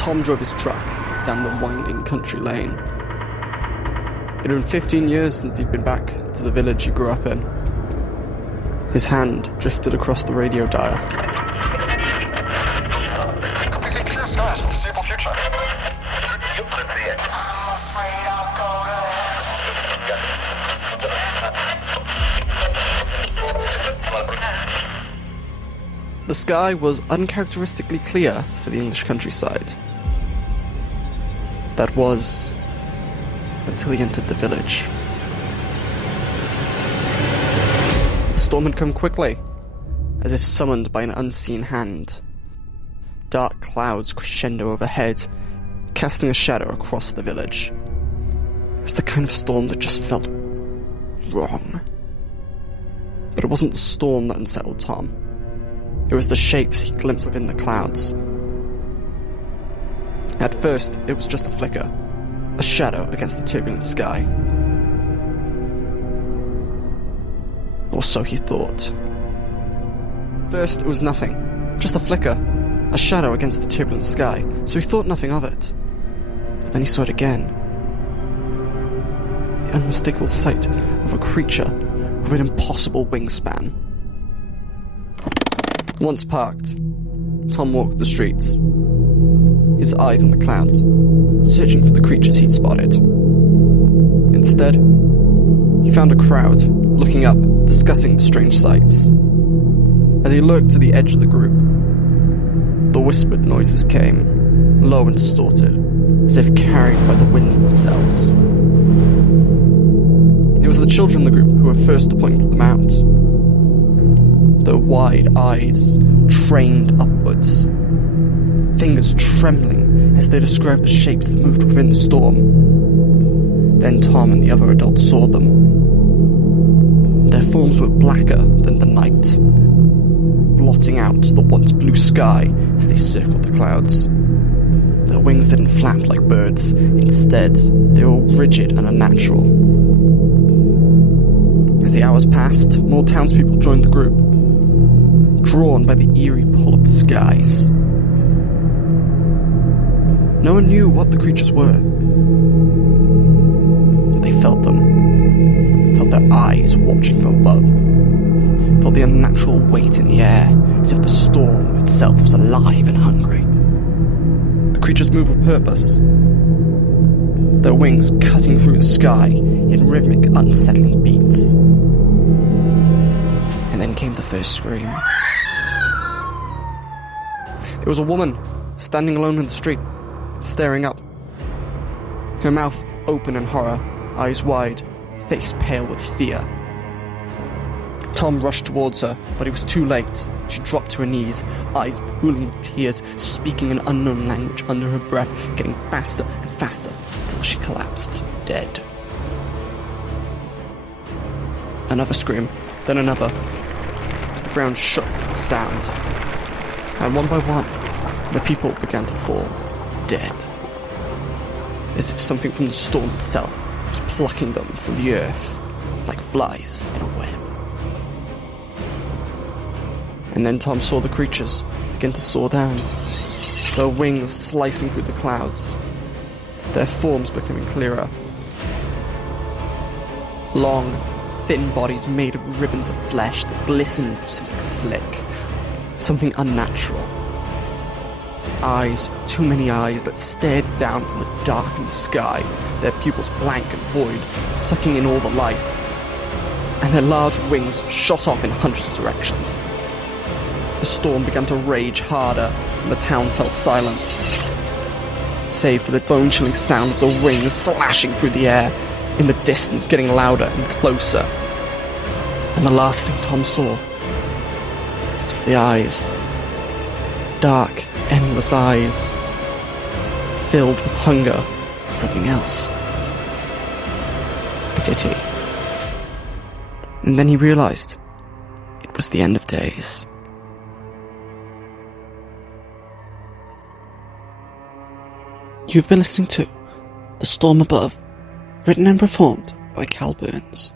Tom drove his truck down the winding country lane. It had been 15 years since he'd been back to the village he grew up in. His hand drifted across the radio dial. Completely clear skies, foreseeable future. You could see it. I'm afraid I'll go to... The sky was uncharacteristically clear for the English countryside. That was until he entered the village. The storm had come quickly, as if summoned by an unseen hand. Dark clouds crescendo overhead, casting a shadow across the village. It was the kind of storm that just felt wrong. But it wasn't the storm that unsettled Tom. It was the shapes he glimpsed within the clouds. At first, it was just a flicker, a shadow against the turbulent sky. Or so he thought. First, it was nothing, just a flicker, a shadow against the turbulent sky, so he thought nothing of it. But then he saw it again. The unmistakable sight of a creature with an impossible wingspan. Once parked, Tom walked the streets, his eyes on the clouds, searching for the creatures he'd spotted. Instead, he found a crowd, looking up, discussing the strange sights. As he lurked to the edge of the group, the whispered noises came, low and distorted, as if carried by the winds themselves. It was the children in the group who were first to point them out. Their wide eyes trained upwards, fingers trembling as they described the shapes that moved within the storm. Then Tom and the other adults saw them. Their forms were blacker than the night, blotting out the once blue sky as they circled the clouds. Their wings didn't flap like birds. Instead, they were rigid and unnatural. As the hours passed, more townspeople joined the group, drawn by the eerie pull of the skies. No one knew what the creatures were, but they felt them, felt their eyes watching from above, felt the unnatural weight in the air, as if the storm itself was alive and hungry. The creatures moved with purpose, their wings cutting through the sky in rhythmic, unsettling beats. And then came the first scream. It was a woman, standing alone in the street, staring up. Her mouth open in horror, eyes wide, face pale with fear. Tom rushed towards her, but he was too late. She dropped to her knees, eyes pooling with tears, speaking an unknown language under her breath, getting faster and faster until she collapsed, dead. Another scream, then another. The ground shook with the sound. And one by one, the people began to fall, dead. As if something from the storm itself was plucking them from the earth, like flies in a web. And then Tom saw the creatures begin to soar down, their wings slicing through the clouds, their forms becoming clearer. Long, thin bodies made of ribbons of flesh that glistened with something slick, something unnatural. Eyes, too many eyes that stared down from the darkened sky, their pupils blank and void, sucking in all the light. And their large wings shot off in hundreds of directions. The storm began to rage harder, and the town fell silent, save for the bone-chilling sound of the wings slashing through the air, in the distance getting louder and closer. And the last thing Tom saw was the eyes. Dark, endless eyes, filled with hunger and something else. Pity. And then he realized it was the end of days. You've been listening to The Storm Above, written and performed by Cal Burns.